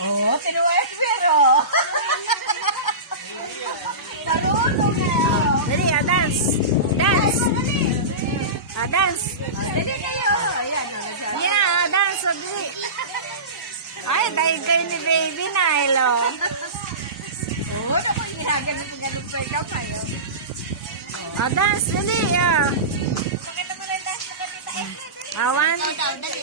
Oh, tinuwes pero. Tarunong na. Dali, dance. Dance. Dance. Dali kayo. Ayan. Yeah, dance. Dali. Ay, dahil kayo ni baby na, hello. Oh, naku, ginagamit ko ganun pa ikaw kayo. Dance, dali, Pakita mo na yung dance na kapita. Awan. Dali.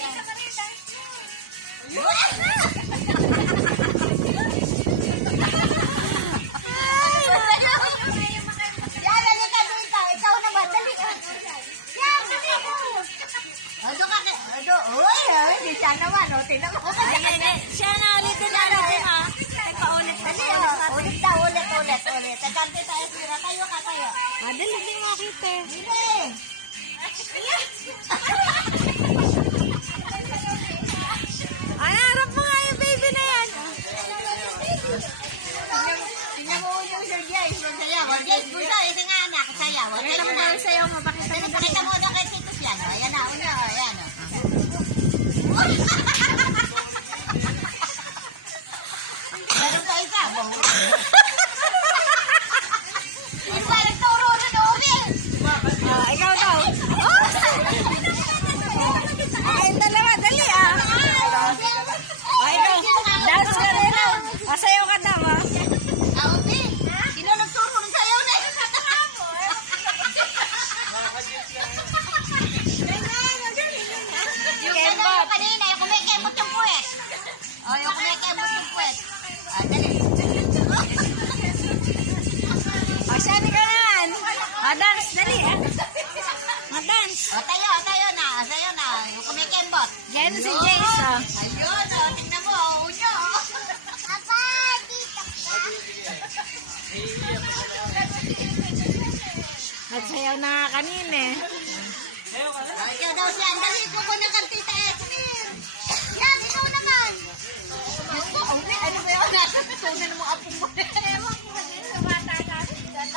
Yan, dali ka dito. Ikaw naman, dali ka. Yan, dali ka. Ado ka ka. Ado. Uy, hindi siya naman. O, tinan mo. Siya na ulit na natin, ha? Paulit Dali, ulit daw, ulit. Tagante tayo, sira. Tayo ka, tayo. Dali, hindi makita. Dili. Ay, harap mo nga yung baby na yan. Tingnan mo yung Sir Jay. Sayaw. Jay, gusto. Ito nga anak. Sayaw. Pakita mo daw sa'yo, mapakita mo dali. Pakita mo daw kay Titus yan. Ayan na, una. Ayan. Meron pa isa. Yung parang turo na doon. Ikaw daw. Ay, dalawa, dali, Ay, ikaw. Dance ka rin, sayaw ka daw, Ate, sino nagturo ng sayaw na? Yung ano kanina, yung kumikemot yung puwet. O, yung kumikemot yung puwet. Dali. Siya ni ka naman. Dance, dali, dance. O, tayo na. Sayo na. Yung kumikemot. Yan si Jace, Ayun, tingnan mo. Unyo. Papa, dito. Nagsayaw na nga kanina, Ikaw daw siya. Dali, kukunin kang tita Esmin. Yan, ikaw naman. Ano ba yun? Tunan mo apo mo.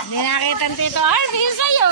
Hindi nakita ng Tito Arvin sa'yo,